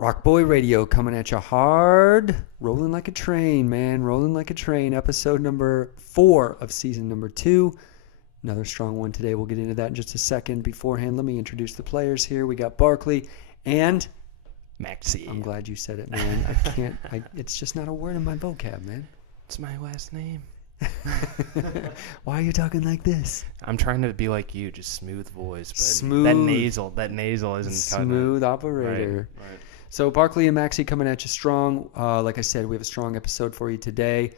RockBoy Radio coming at you hard, rolling like a train, man, rolling like a train. Episode number 4 of season number 2. Another strong one today. We'll get into that in just a second. Beforehand, let me introduce the players here. We got Barclay and Maxey. I'm glad you said it, man. It's just not a word in my vocab, man. It's my last name. Why are you talking like this? I'm trying to be like you, just smooth voice, but Smooth. that nasal isn't cutting it. Smooth operator. Right. So Barclay and Maxey coming at you strong. Like I said, we have a strong episode for you today.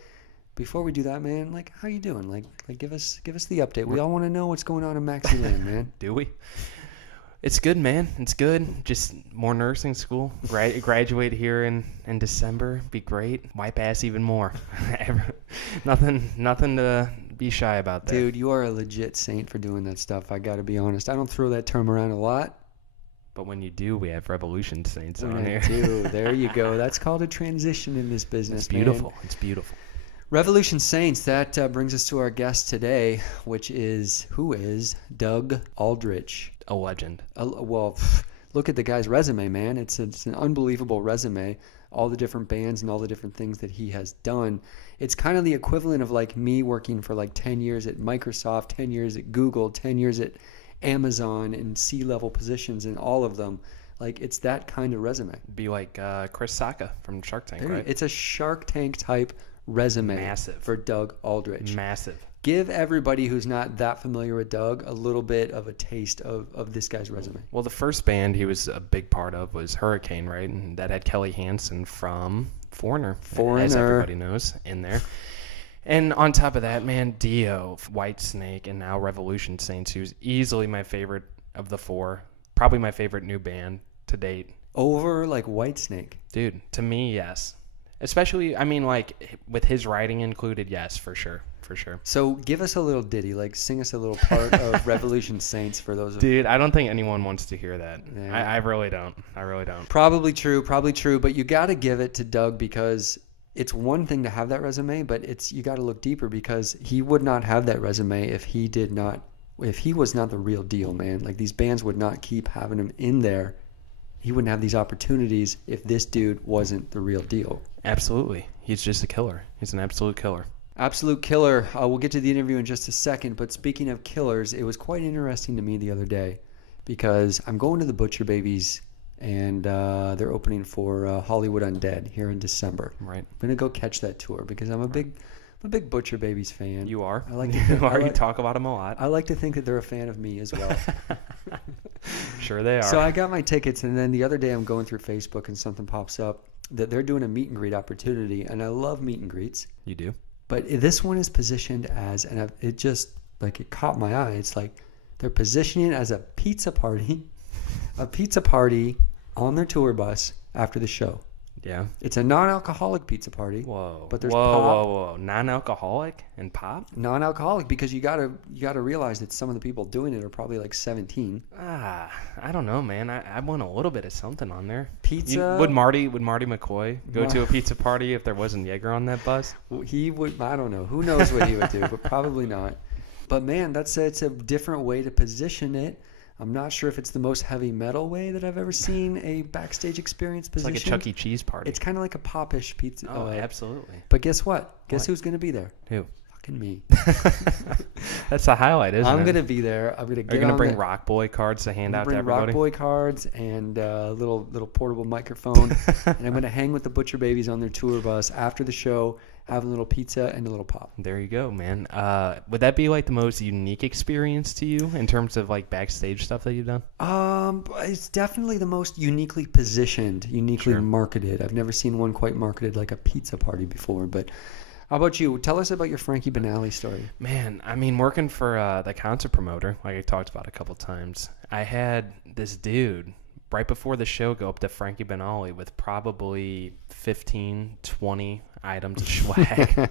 Before we do that, man, how you doing? Like give us the update. We all want to know what's going on in Maxey land, man. Do we? It's good, man. It's good. Just more nursing school. Graduate here in December. Be great. Wipe ass even more. Nothing to be shy about there. Dude, you are a legit saint for doing that stuff. I got to be honest. I don't throw that term around a lot. But when you do, we have Revolution Saints on here. There you go. That's called a transition in this business, It's beautiful. Man. It's beautiful. Revolution Saints, that brings us to our guest today, who is Doug Aldrich. A legend. Look at the guy's resume, man. It's an unbelievable resume. All the different bands and all the different things that he has done. It's kind of the equivalent of like me working for 10 years at Microsoft, 10 years at Google, 10 years at Amazon in C-level positions in all of them. It's that kind of resume. Be like Chris Sacca from Shark Tank, right? It's a Shark Tank type resume. Massive. For Doug Aldrich. Massive. Give everybody who's not that familiar with Doug a little bit of a taste of this guy's resume. Well, the first band he was a big part of was Hurricane, right? And that had Kelly Hansen from Foreigner, as everybody knows, in there. And on top of that, man, Dio, Whitesnake, and now Revolution Saints, who's easily my favorite of the 4. Probably my favorite new band to date. Over Whitesnake? Dude, to me, yes. Especially, with his writing included, yes, for sure. So give us a little ditty, sing us a little part of Revolution Saints for those of Dude, I don't think anyone wants to hear that. Yeah. I really don't. Probably true, but you got to give it to Doug because it's one thing to have that resume, but you got to look deeper because he would not have that resume if he was not the real deal, man. These bands would not keep having him in there. He wouldn't have these opportunities if this dude wasn't the real deal. Absolutely. He's just a killer. He's an absolute killer. Absolute killer. We'll get to the interview in just a second, but speaking of killers, it was quite interesting to me the other day because I'm going to the Butcher Babies and they're opening for Hollywood Undead here in December. Right. I'm going to go catch that tour because I'm a big Butcher Babies fan. You are? I like to You talk about them a lot. I like to think that they're a fan of me as well. Sure they are. So I got my tickets, and then the other day I'm going through Facebook and something pops up that they're doing a meet and greet opportunity, and I love meet and greets. You do? But this one is positioned as, and it just, it caught my eye. It's they're positioning it as a pizza party on their tour bus after the show. Yeah. It's a non-alcoholic pizza party. Whoa. But there's pop. Whoa. Non-alcoholic and pop? Non-alcoholic because you gotta realize that some of the people doing it are probably 17. I don't know, man. I want a little bit of something on there. Pizza. Would Marty McCoy go to a pizza party if there wasn't Jaeger on that bus? He would. I don't know. Who knows what he would do, but probably not. But man, it's a different way to position it. I'm not sure if it's the most heavy metal way that I've ever seen a backstage experience position. It's like a Chuck E. Cheese party. It's kind of like a popish pizza. Oh, absolutely. But guess what? Guess who's going to be there? Who? Fucking me. That's the highlight, isn't it? I'm going to be there. I'm going to get. Are you going to bring RockBoy cards to hand out to everybody? RockBoy cards and a little portable microphone. And I'm going to hang with the Butcher Babies on their tour bus after the show, have a little pizza and a little pop. There you go, man. Would that be the most unique experience to you in terms of backstage stuff that you've done? It's definitely the most uniquely positioned, uniquely marketed. I've never seen one quite marketed like a pizza party before. But how about you? Tell us about your Frankie Banali story. Man, working for the concert promoter, like I talked about a couple times, I had this dude right before the show go up to Frankie Banali with probably 15, 20 items of swag,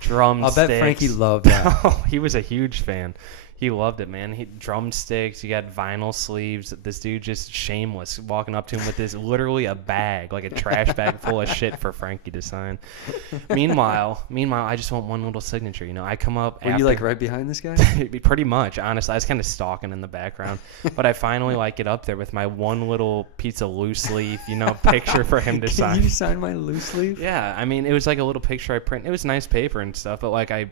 drumsticks. I'll bet Frankie loved that. Oh, he was a huge fan. He loved it, man. He drumsticks. You got vinyl sleeves. This dude just shameless, walking up to him with this literally a bag, like a trash bag full of shit for Frankie to sign. Meanwhile, I just want one little signature. You know, I come up. Were you like right behind this guy? Pretty much, honestly. I was kind of stalking in the background, but I finally like get up there with my one little piece of loose leaf, you know, picture for him to sign. Can you sign my loose leaf? Yeah, I mean, it was like a little picture I printed. It was nice paper and stuff, but like I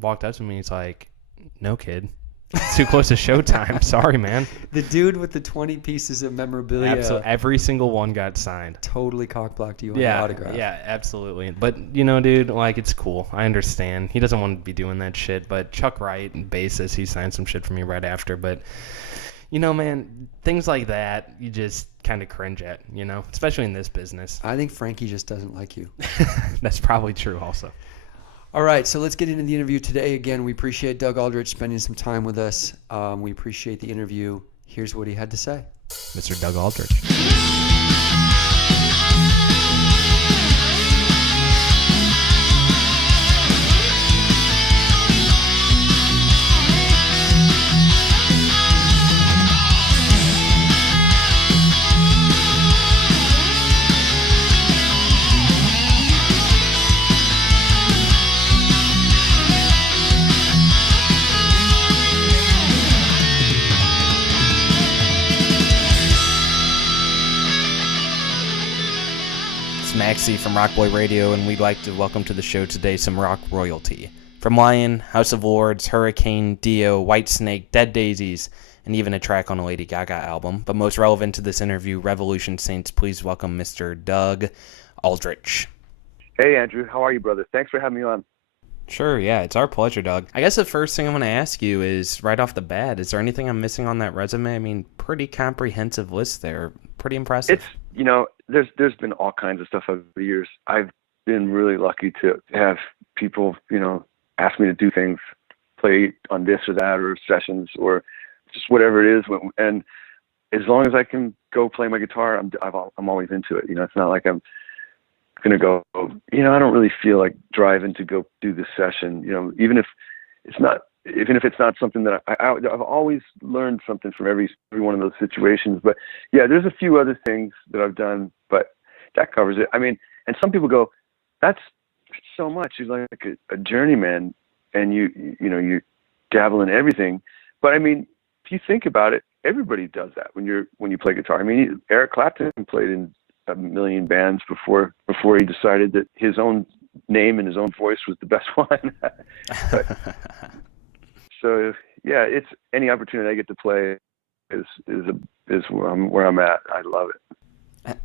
walked up to me, he's like, "No, kid. It's too close to showtime. Sorry, man." The dude with the 20 pieces of memorabilia. Absolutely. Every single one got signed. Totally cockblocked you on the autograph. Yeah, absolutely. But, you know, dude, like, it's cool. I understand. He doesn't want to be doing that shit. But Chuck Wright, bassist, he signed some shit for me right after. But, you know, man, things like that, you just kind of cringe at, you know, especially in this business. I think Frankie just doesn't like you. That's probably true also. All right, so let's get into the interview today. Again, we appreciate Doug Aldrich spending some time with us. We appreciate the interview. Here's what he had to say. Mr. Doug Aldrich. Maxey from RockBoy Radio, and we'd like to welcome to the show today some rock royalty. From Lion, House of Lords, Hurricane, Dio, Whitesnake, Dead Daisies, and even a track on a Lady Gaga album. But most relevant to this interview, Revolution Saints, please welcome Mr. Doug Aldrich. Hey, Andrew. How are you, brother? Thanks for having me on. Sure, yeah, it's our pleasure, Doug. I guess the first thing I'm going to ask you is, right off the bat, is there anything I'm missing on that resume? I mean, pretty comprehensive list there. Pretty impressive. It's, you know, there's been all kinds of stuff over the years. I've been really lucky to have people, you know, ask me to do things, play on this or that, or sessions, or just whatever it is. And as long as I can go play my guitar, I'm always into it. You know, it's not like I'm going to go, you know, I don't really feel like driving to go do this session, you know, even if it's not something that I've always learned something from every one of those situations. But yeah, there's a few other things that I've done, but that covers it. I mean, and some people go, that's so much. You're like a journeyman, and you you dabble in everything. But I mean, if you think about it, everybody does that when you play guitar. I mean, Eric Clapton played in a million bands before he decided that his own name and his own voice was the best one. So yeah, it's any opportunity I get to play is where I'm at. I love it.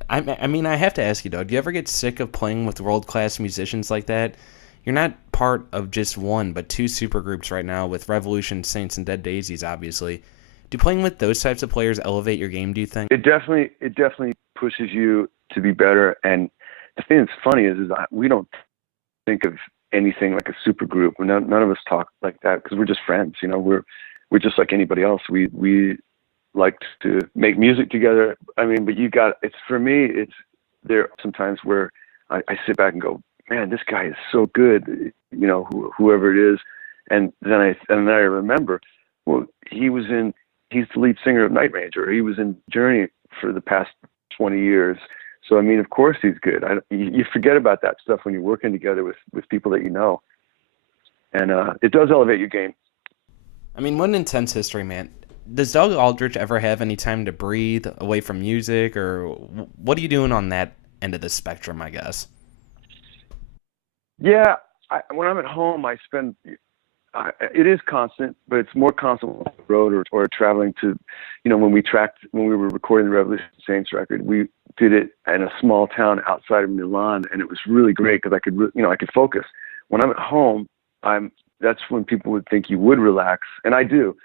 I mean, I have to ask you, Doug, do you ever get sick of playing with world-class musicians like that? You're not part of just one, but two supergroups right now with Revolution, Saints, and Dead Daisies, obviously. Do playing with those types of players elevate your game, do you think? It definitely pushes you to be better. And the thing that's funny is we don't think of anything like a supergroup. None of us talk like that because we're just friends. You know, we're just like anybody else. We like to make music together. I mean, but for me, it's there sometimes where I sit back and go, man, this guy is so good, you know, whoever it is. And then I remember, well, he's the lead singer of Night Ranger. He was in Journey for the past 20 years. So, I mean, of course he's good. You forget about that stuff when you're working together with people that you know. And it does elevate your game. I mean, what an intense history, man. Does Doug Aldrich ever have any time to breathe away from music, or what are you doing on that end of the spectrum, I guess? Yeah, when I'm at home, I spend it is constant, but it's more constant on the road or traveling to, you know, when we were recording the Revolution Saints record, we did it in a small town outside of Milan, and it was really great because I could focus. When I'm at home, that's when people would think you would relax, and I do,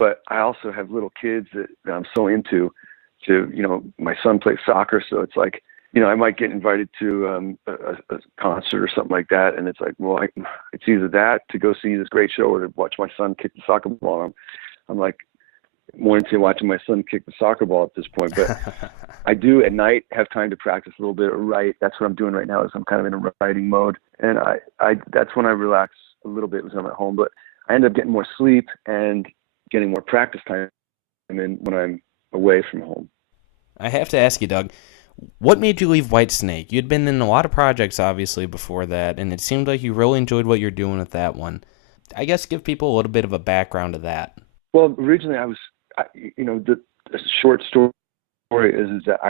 but I also have little kids that I'm so into. You know, my son plays soccer, so it's like, you know, I might get invited to a concert or something like that, and it's like, well, it's either that to go see this great show or to watch my son kick the soccer ball. I'm like more into watching my son kick the soccer ball at this point, but I do at night have time to practice a little bit or write. That's what I'm doing right now. Is I'm kind of in a writing mode, and I that's when I relax a little bit when I'm at home. But I end up getting more sleep, and getting more practice time in when I'm away from home. I have to ask you, Doug, what made you leave Whitesnake? You'd been in a lot of projects, obviously, before that, and it seemed like you really enjoyed what you're doing with that one. I guess give people a little bit of a background to that. Well, originally the short story is that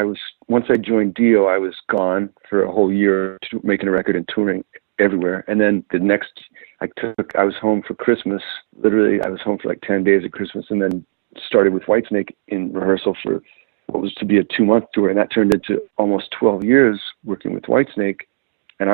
once I joined Dio, I was gone for a whole year making a record and touring everywhere. And then I was home for Christmas. Literally, I was home for like 10 days at Christmas, and then started with Whitesnake in rehearsal for what was to be a 2-month tour. And that turned into almost 12 years working with Whitesnake. And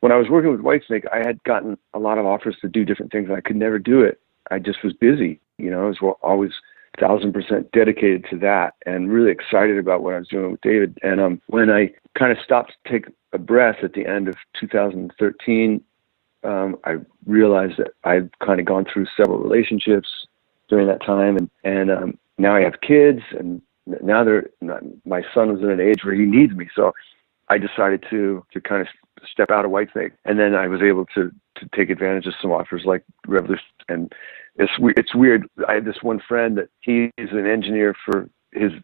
when I was working with Whitesnake, I had gotten a lot of offers to do different things, and I could never do it. I just was busy. I was always 1,000% dedicated to that and really excited about what I was doing with David. And when I kind of stopped to take a breath at the end of 2013, I realized that I'd kind of gone through several relationships during that time, and now I have kids, and now my son was at an age where he needs me. So I decided to kind of step out of Whitesnake, and then I was able to take advantage of some offers like Revolution. And it's weird. I had this one friend that he's an engineer for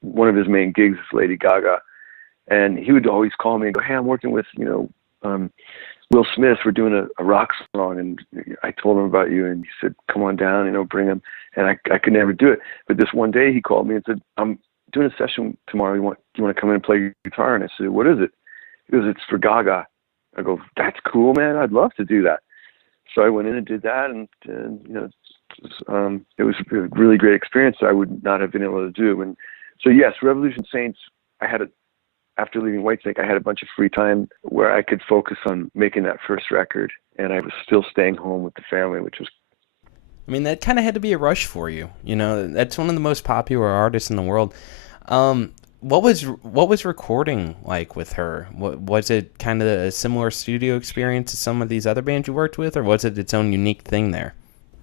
one of his main gigs is Lady Gaga, and he would always call me and go, "Hey, I'm working with Will Smith. We're doing a rock song, and I told him about you, and he said, come on down, bring him." And I could never do it. But this one day he called me and said, "I'm doing a session tomorrow. Do you want to come in and play guitar?" And I said, "What is it?" He goes, "It's for Gaga." I go, "That's cool, man. I'd love to do that." So I went in and did that, and it was a really great experience that I would not have been able to do. And so yes, Revolution Saints, after leaving Whitesnake, I had a bunch of free time where I could focus on making that first record, and I was still staying home with the family, which was... I mean, that kind of had to be a rush for you. That's one of the most popular artists in the world. What was recording like with her? Was it kind of a similar studio experience to some of these other bands you worked with, or was it its own unique thing there?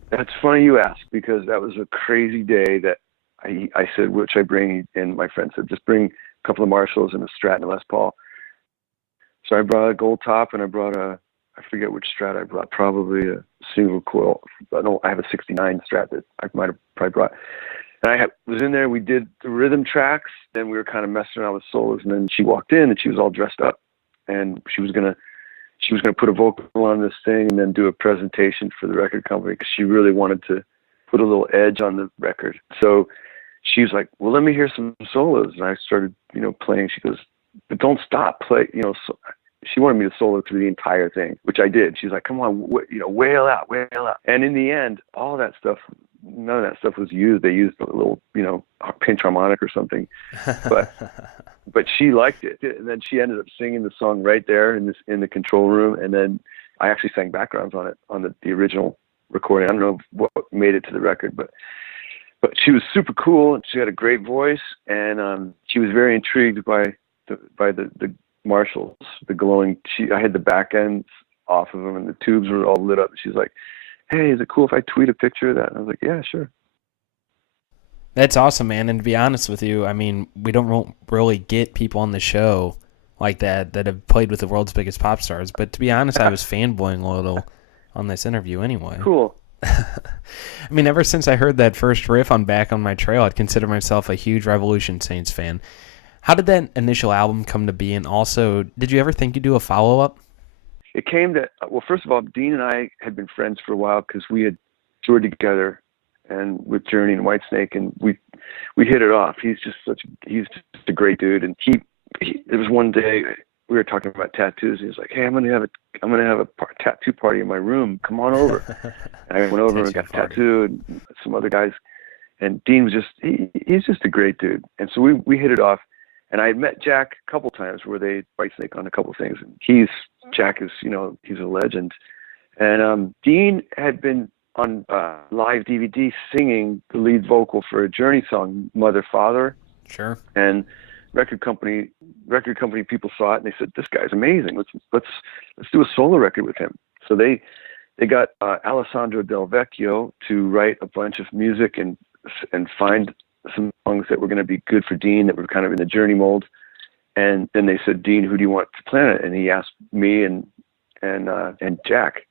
That's funny you ask, because that was a crazy day that I said, "What should I bring?" And my friend said, "Just bring a couple of Marshalls and a Strat and a Les Paul." So I brought a gold top, and I brought I forget which Strat I brought, probably a single coil. I have a 69 Strat that I might have probably brought. And I was in there, we did the rhythm tracks, then we were kind of messing around with solos, and then she walked in and she was all dressed up, and she was gonna put a vocal on this thing and then do a presentation for the record company, because she really wanted to put a little edge on the record. So she was like, "Well, let me hear some solos." And I started, playing. She goes, "But don't stop, play." So she wanted me to solo through the entire thing, which I did. She's like, "Come on, wail out, wail out." And in the end, none of that stuff was used. They used a little, pinch harmonic or something, but she liked it. And then she ended up singing the song right there in the control room. And then I actually sang backgrounds on it, on the original recording. I don't know what made it to the record, but she was super cool, and she had a great voice, and she was very intrigued by the Marshalls, the glowing. I had the back ends off of them, and the tubes were all lit up. She's like, "Hey, is it cool if I tweet a picture of that?" And I was like, "Yeah, sure." That's awesome, man. And to be honest with you, I mean, we don't really get people on the show like that have played with the world's biggest pop stars. But to be honest, I was fanboying a little on this interview anyway. Cool. I mean, ever since I heard that first riff on Back on My Trail, I'd consider myself a huge Revolution Saints fan. How did that initial album come to be? And also, did you ever think you'd do a follow-up? It came to, well, first of all, Deen and I had been friends for a while because we had toured together and with Journey and Whitesnake, and we hit it off. He's just a great dude. And there was one day we were talking about tattoos. He was like, "Hey, I'm gonna have a tattoo party in my room. Come on over." And I went over and got a tattoo, and some other guys. And Deen was he's just a great dude. And so we hit it off. And I had met Jack a couple times where they Whitesnake on a couple things. And Jack is, he's a legend. And Deen had been on live DVD singing the lead vocal for a Journey song, Mother Father. Sure. And record company people saw it and they said, "This guy's amazing. Let's do a solo record with him." So they got Alessandro Del Vecchio to write a bunch of music and find some songs that were going to be good for Deen, that were kind of in the Journey mold. And then they said, "Deen, who do you want to play it?" And he asked me and Jack.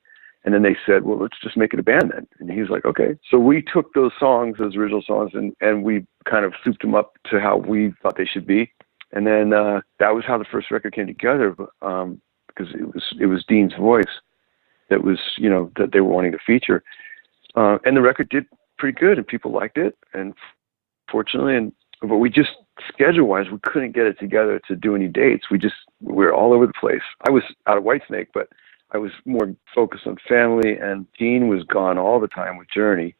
And then they said, well, let's just make it a band then. And he was like, okay. So we took those songs, those original songs, and we kind of souped them up to how we thought they should be. And then that was how the first record came together, because it was Deen's voice that was, you know, that they were wanting to feature. And the record did pretty good, and people liked it. And fortunately, but we just, schedule-wise, we couldn't get it together to do any dates. We were all over the place. I was out of Whitesnake, but I was more focused on family, and Deen was gone all the time with Journey,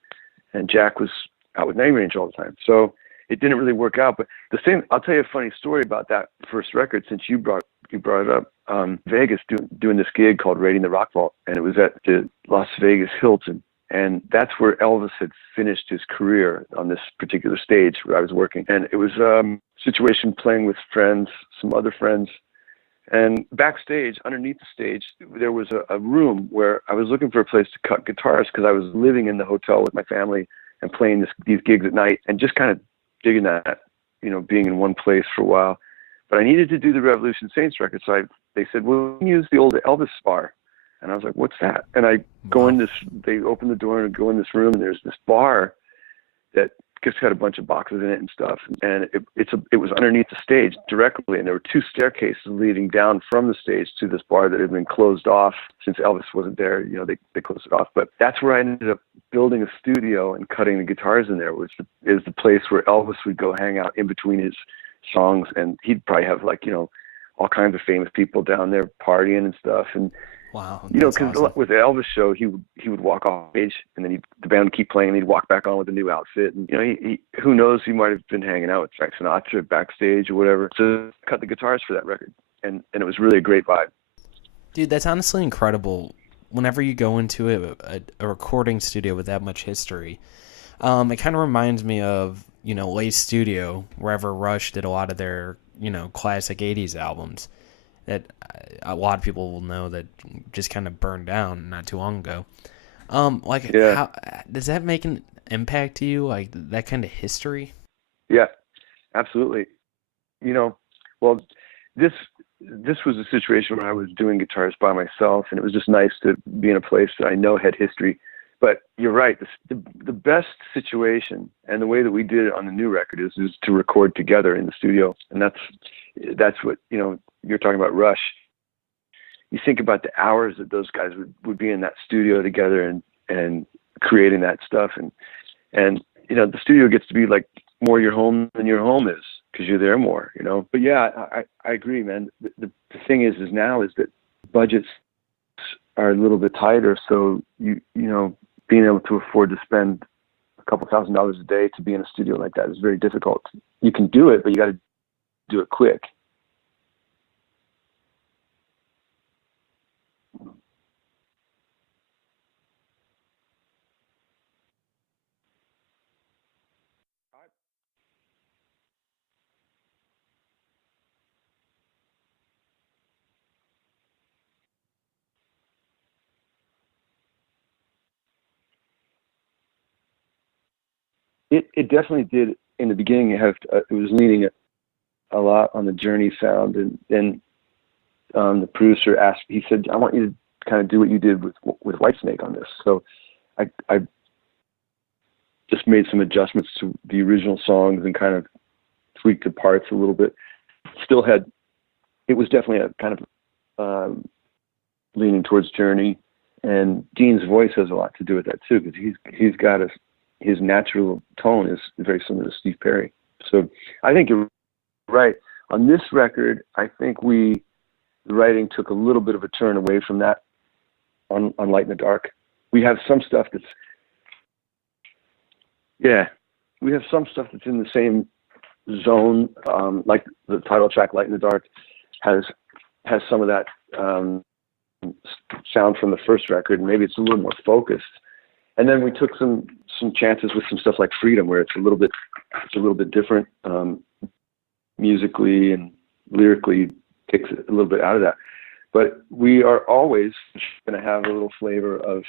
and Jack was out with Name Range all the time. So it didn't really work out. But I'll tell you a funny story about that first record, since you brought it up. Vegas doing this gig called Raiding the Rock Vault, and it was at the Las Vegas Hilton. And that's where Elvis had finished his career, on this particular stage where I was working. And it was a situation playing with friends, some other friends. And backstage, underneath the stage, there was a room where I was looking for a place to cut guitars, because I was living in the hotel with my family and playing these gigs at night, and just kind of digging that, you know, being in one place for a while. But I needed to do the Revolution Saints record, so they said, well, we can use the old Elvis bar. And I was like, what's that? And I go in this, they open the door and go in this room, and there's this bar that just had a bunch of boxes in it and stuff. And it was underneath the stage directly. And there were two staircases leading down from the stage to this bar that had been closed off since Elvis wasn't there. You know, they closed it off. But that's where I ended up building a studio and cutting the guitars in there, which is the place where Elvis would go hang out in between his songs. And he'd probably have, like, you know, all kinds of famous people down there partying and stuff. And wow, you know, because awesome. With the Elvis show, he would walk off stage, and then the band would keep playing, and he'd walk back on with a new outfit. And, you know, he who knows, he might have been hanging out with Frank Sinatra backstage or whatever. So I cut the guitars for that record, and it was really a great vibe. Dude, that's honestly incredible. Whenever you go into a recording studio with that much history, it kind of reminds me of, you know, Lay's studio, wherever Rush did a lot of their, you know, classic 80s albums that a lot of people will know that just kind of burned down not too long ago. How does that make an impact to you, like that kind of history? Yeah, absolutely. You know, well, this was a situation where I was doing guitars by myself, and it was just nice to be in a place that I know had history. But you're right. The best situation, and the way that we did it on the new record, is to record together in the studio. And that's what, you know, you're talking about Rush. You think about the hours that those guys would be in that studio together and creating that stuff. And you know, the studio gets to be like more your home than your home is, because you're there more, you know. But yeah, I agree, man. The thing is now is that budgets are a little bit tighter. So, you know, being able to afford to spend a couple $1,000s a day to be in a studio like that is very difficult. You can do it, but you got to do it quick. It definitely did in the beginning. It was leaning a lot on the Journey sound, and then the producer asked. He said, "I want you to kind of do what you did with Whitesnake on this." So I just made some adjustments to the original songs and kind of tweaked the parts a little bit. It was definitely a kind of leaning towards Journey, and Deen's voice has a lot to do with that too, because he's got his natural tone is very similar to Steve Perry. So I think you're right. On this record, I think the writing took a little bit of a turn away from that on Light in the Dark. We have some stuff that's in the same zone, like the title track, Light in the Dark, has some of that sound from the first record, and maybe it's a little more focused. And then we took some chances with some stuff like Freedom, where it's a little bit different musically and lyrically, takes it a little bit out of that. But we are always going to have a little flavor of,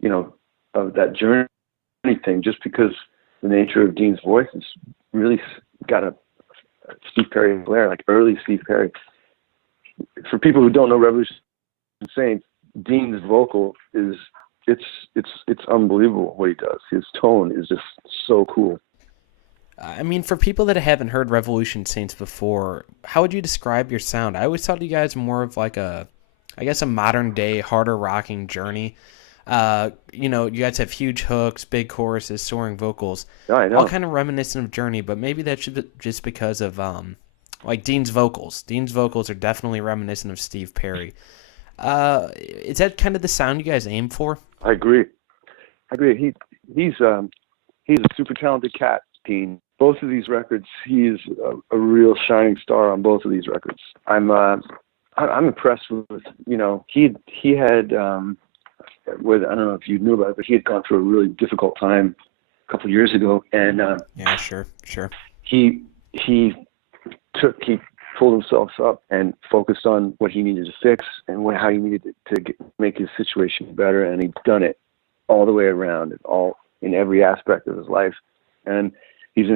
you know, of that Journey thing, just because the nature of Deen's voice is really got a Steve Perry flair, like early Steve Perry. For people who don't know Revolution Saints, Deen's vocal is it's unbelievable what he does. His tone is just so cool. I mean, for people that haven't heard Revolution Saints before, how would you describe your sound? I always thought you guys more of like a modern day, harder rocking Journey. You guys have huge hooks, big choruses, soaring vocals. Yeah, I know. All kind of reminiscent of Journey, but maybe that's just because of like Deen's vocals. Deen's vocals are definitely reminiscent of Steve Perry. Is that kind of the sound you guys aim for? I agree. He's a super talented cat, Deen. Both of these records, he is a real shining star on both of these records. I'm impressed with he had with, I don't know if you knew about it, but he had gone through a really difficult time a couple of years ago, and yeah, sure. He pulled himself up and focused on what he needed to fix and how he needed to make his situation better, and he's done it all the way around, in every aspect of his life. And he's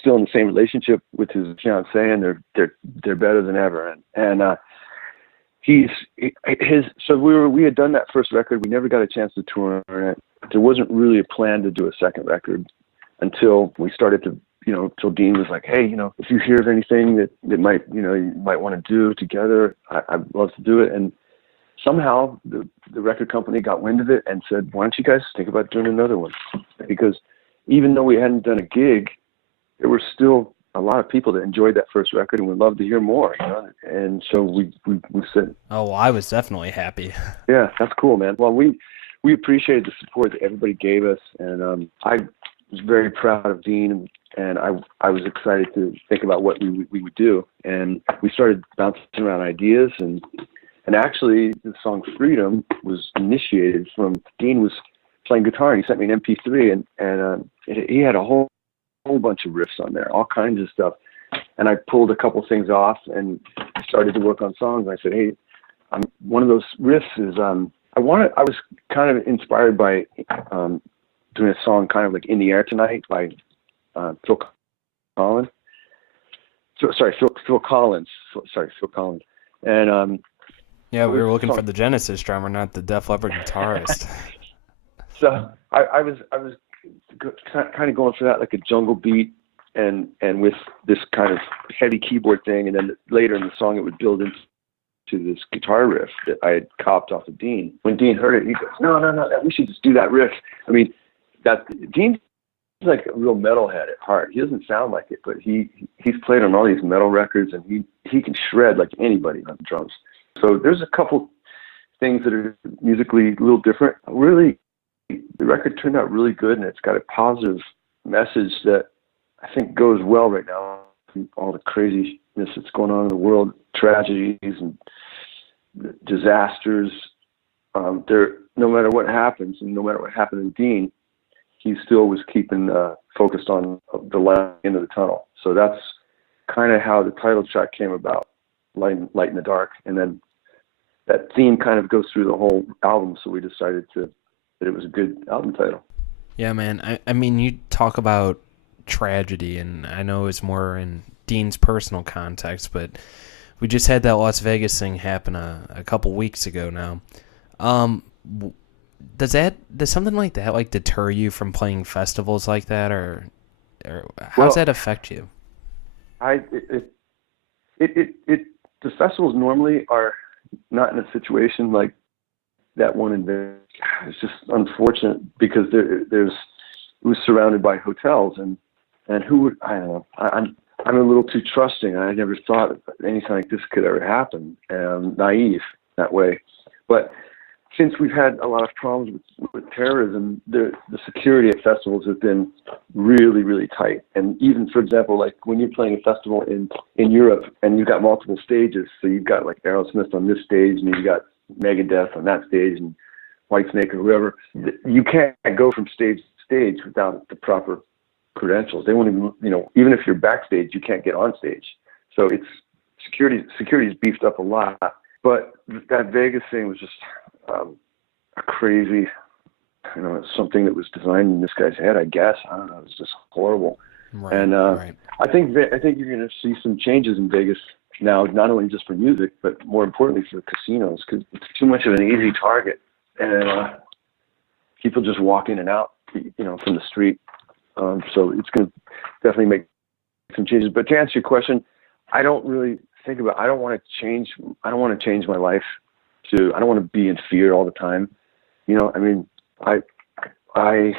still in the same relationship with his fiancée, and they're better than ever. So we had done that first record. We never got a chance to tour on it. There wasn't really a plan to do a second record until we started to, till Deen was like, hey, if you hear of anything that might, you might want to do together, I'd love to do it. And somehow the record company got wind of it and said, why don't you guys think about doing another one? Because even though we hadn't done a gig, there were still a lot of people that enjoyed that first record and would love to hear more, And so we said, oh, well, I was definitely happy. Yeah, that's cool, man. Well, we appreciated the support that everybody gave us, and I was very proud of Deen, and I was excited to think about what we would do. And we started bouncing around ideas, and actually the song Freedom was initiated from Deen was playing guitar, and he sent me an MP3, and he had a whole bunch of riffs on there, all kinds of stuff. And I pulled a couple things off and started to work on songs. I said, hey, one of those riffs is, I was kind of inspired by doing a song kind of like In the Air Tonight by Phil Collins. Phil Collins. And yeah, we were looking for the Genesis drummer, not the Def Leppard guitarist. So I was kind of going for that, like a jungle beat, and with this kind of heavy keyboard thing, and then later in the song it would build into this guitar riff that I had copped off of Deen. When Deen heard it, he goes, no, we should just do that riff. I mean, Deen's like a real metalhead at heart. He doesn't sound like it, but he's played on all these metal records, and he can shred like anybody on the drums. So there's a couple things that are musically a little different. Really, the record turned out really good, and it's got a positive message that I think goes well right now. All the craziness that's going on in the world, tragedies and disasters. No matter what happens, and no matter what happened in Deen, he still was keeping focused on the light end of the tunnel. So that's kind of how the title track came about, Light in the Dark. And then that theme kind of goes through the whole album, so we decided that it was a good album title. Yeah, man. I mean, you talk about tragedy, and I know it's more in Deen's personal context, but we just had that Las Vegas thing happen a couple weeks ago now. Does something like that like deter you from playing festivals like that, or how does that affect you? The festivals normally are not in a situation like that one in Vegas. It's just unfortunate because it was surrounded by hotels, and who would, I don't know, I'm a little too trusting. I never thought anything like this could ever happen. Naive that way. But since we've had a lot of problems with terrorism, the security at festivals has been really, really tight. And even, for example, like when you're playing a festival in Europe and you've got multiple stages, so you've got like Aerosmith on this stage and you've got Megadeth on that stage and Whitesnake or whoever, you can't go from stage to stage without the proper credentials. They won't even, even if you're backstage, you can't get on stage. So it's security is beefed up a lot. But that Vegas thing was just a crazy, something that was designed in this guy's head, I guess. I don't know. It was just horrible. Right, and right. I think you're going to see some changes in Vegas now, not only just for music, but more importantly for casinos, because it's too much of an easy target, and people just walk in and out, from the street. So it's going to definitely make some changes. But to answer your question, I don't really think about. I don't want to change my life I don't want to be in fear all the time. I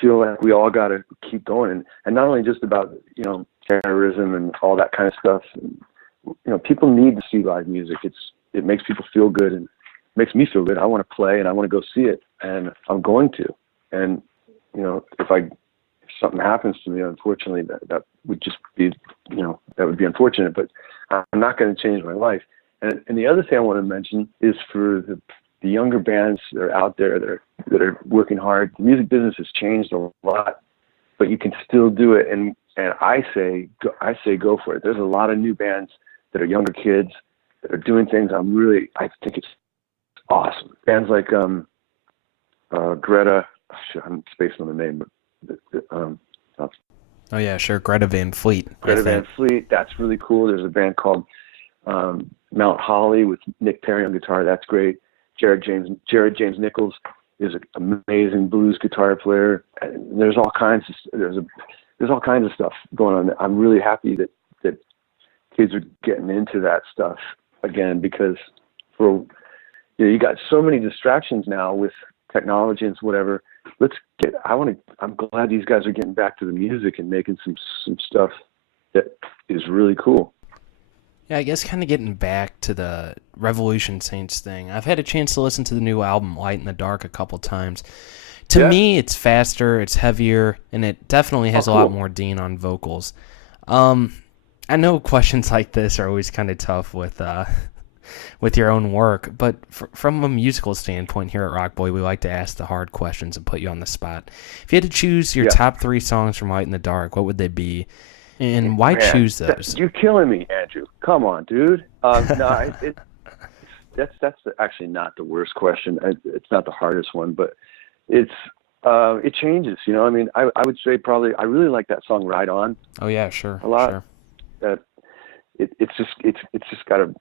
feel like we all got to keep going, and not only just about terrorism and all that kind of stuff. People need to see live music. It makes people feel good and makes me feel good. I want to play and I want to go see it, and I'm going to. And if something happens to me, unfortunately, that would just be that would be unfortunate. But I'm not going to change my life. And the other thing I want to mention is for the younger bands that are out there that are working hard. The music business has changed a lot, but you can still do it. And I say go for it. There's a lot of new bands that are younger kids that are doing things. I think it's awesome. Bands like Greta. I'm spacing on the name, but oh yeah, sure. Greta Van Fleet. Greta Van Fleet. That's really cool. There's a band called Mount Holly with Nick Perry on guitar. That's great. Jared James Nichols is an amazing blues guitar player. And there's all kinds of stuff going on. I'm really happy that kids are getting into that stuff again, because you got so many distractions now with technology and whatever. I'm glad these guys are getting back to the music and making some stuff that is really cool. Yeah, I guess kind of getting back to the Revolution Saints thing. I've had a chance to listen to the new album, Light in the Dark, a couple times. To me, it's faster, it's heavier, and it definitely has a lot more Deen on vocals. I know questions like this are always kind of tough with your own work, but from a musical standpoint here at RockBoy, we like to ask the hard questions and put you on the spot. If you had to choose your top 3 songs from Light in the Dark, what would they be? And why choose those? You're killing me, Andrew. Come on, dude. No, that's actually not the worst question. It's not the hardest one, but it changes. I would say probably I really like that song "Ride On." Oh yeah, sure, a lot. Sure. It's just got a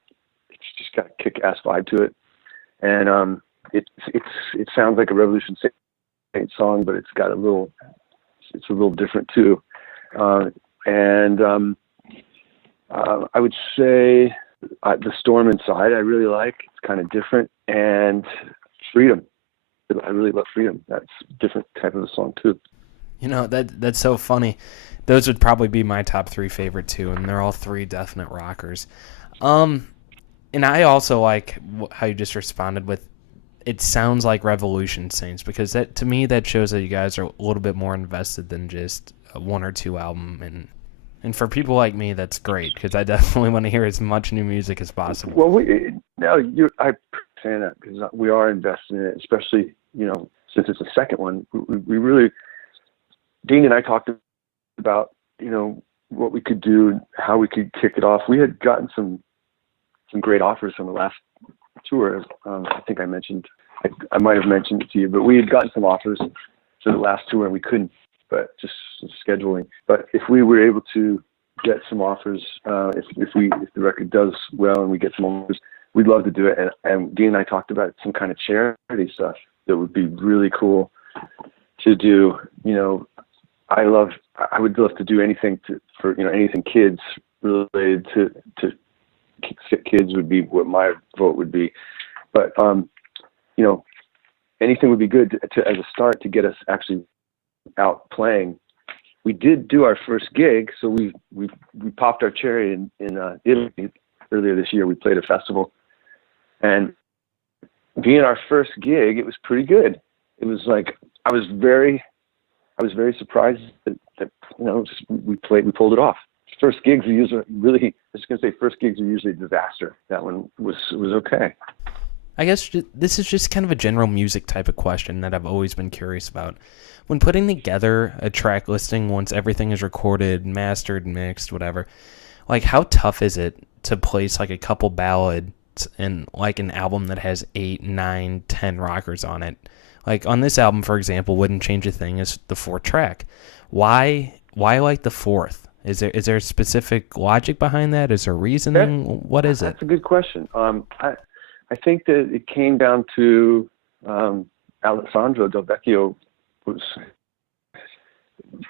kick-ass vibe to it, and it sounds like a Revolution Saints song, but it's a little different too. And I would say The Storm Inside I really like. It's kind of different. And Freedom. I really love Freedom. That's a different type of a song too. That's so funny. Those would probably be my top 3 favorite too, and they're all 3 definite rockers. And I also like how you just responded with, it sounds like Revolution Saints, because that, to me, that shows that you guys are a little bit more invested than just a 1 or 2 album, and for people like me, that's great, because I definitely want to hear as much new music as possible. Well, I saying that because we are invested in it, especially since it's the second one. We really, Deen and I talked about what we could do, how we could kick it off. We had gotten some great offers from the last tour. I think I might have mentioned it to you, but we had gotten some offers for the last tour and we couldn't, but just scheduling. But if we were able to get some offers, if the record does well and we get some offers, we'd love to do it. And Deen and I talked about some kind of charity stuff that would be really cool to do. I would love to do anything for anything kids related to kids would be what my vote would be. But anything would be good to as a start to get us actually out playing. We did do our first gig, so we popped our cherry in Italy earlier this year. We played a festival, and being our first gig, it was pretty good. It was like I was very surprised that we pulled it off. First gigs are usually first gigs are usually a disaster. That one was okay. I guess this is just kind of a general music type of question that I've always been curious about. When putting together a track listing, once everything is recorded, mastered, mixed, whatever, like how tough is it to place like a couple ballads in like an album that has 8, 9, 10 rockers on it? Like on this album, for example, Wouldn't Change a Thing is the 4th track. Why like the 4th? Is there a specific logic behind that? Is there reasoning? What is it? That's a good question. I think that it came down to Alessandro Del Vecchio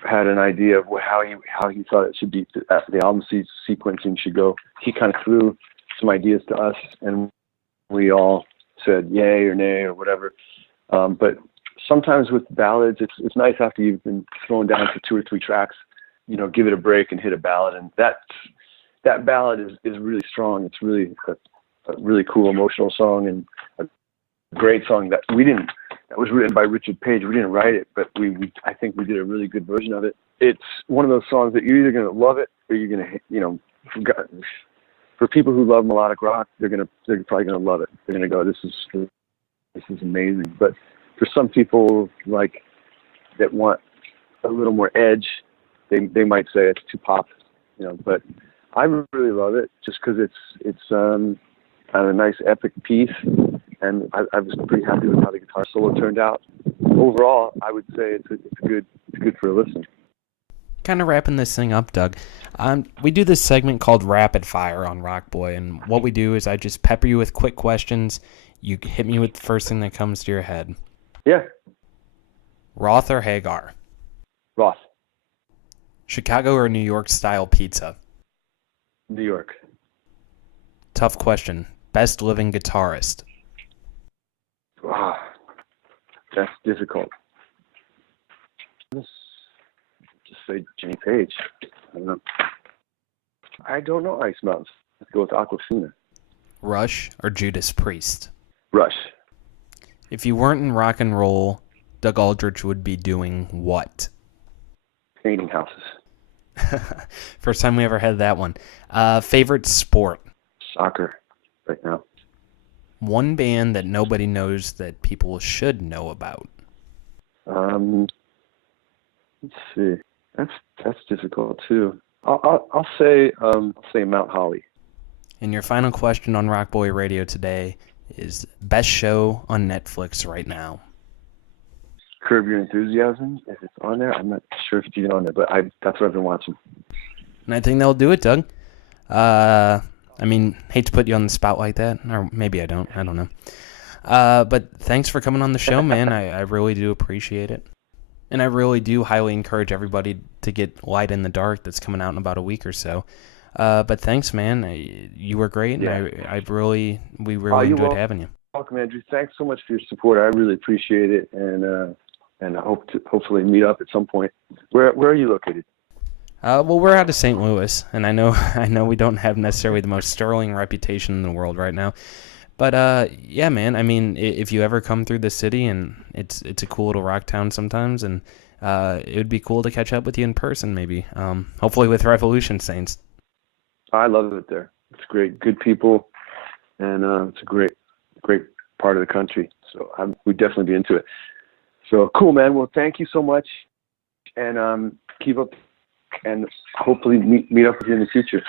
had an idea of how he thought it should be, the album sequencing should go. He kind of threw some ideas to us, and we all said yay or nay or whatever. But sometimes with ballads, it's nice after you've been thrown down for 2 or 3 tracks, give it a break and hit a ballad. And that ballad is really strong. It's really a really cool emotional song, and a great song that was written by Richard Page. We didn't write it, but I think we did a really good version of it. It's one of those songs that you're either going to love it or you're going to, for people who love melodic rock, they're probably going to love it. They're going to go, this is amazing. But for some people that want a little more edge, they might say it's too pop, but I really love it just because it's kind of a nice epic piece, and I was pretty happy with how the guitar solo turned out. Overall, I would say it's good for a listen. Kind of wrapping this thing up, Doug. We do this segment called Rapid Fire on RockBoy, and what we do is I just pepper you with quick questions. You hit me with the first thing that comes to your head. Yeah. Roth or Hagar? Roth. Chicago or New York style pizza? New York. Tough question. Best living guitarist? Wow. That's difficult. Let's just say Jimmy Page. I don't know Ice Mountains. Let's go with Aquafina. Rush or Judas Priest? Rush. If you weren't in rock and roll, Doug Aldrich would be doing what? Painting houses. First time we ever had that one. Favorite sport? Soccer right now. One band that nobody knows that people should know about? Let's see. That's difficult too. I'll say Mount Holly. And your final question on RockBoy Radio today is best show on Netflix right now. Curb Your Enthusiasm. If it's on there, I'm not sure if it's even on there, but that's what I've been watching. And I think that'll do it, Doug. Hate to put you on the spot like that, or maybe I don't know. But thanks for coming on the show, man. I really do appreciate it. And I really do highly encourage everybody to get Light in the Dark that's coming out in about a week or so. But thanks, man. You were great, and yeah. We really enjoyed having you. Welcome, Andrew. Thanks so much for your support. I really appreciate it, and I hope to hopefully meet up at some point. Where are you located? Well, we're out of St. Louis, and I know we don't have necessarily the most sterling reputation in the world right now. But yeah, man. I mean, if you ever come through the city, and it's a cool little rock town sometimes, and it would be cool to catch up with you in person, maybe. Hopefully with Revolution Saints. I love it there. It's great, good people, and it's a great part of the country. So we'd definitely be into it. So cool, man. Well, thank you so much, and keep up, and hopefully meet up with you in the future.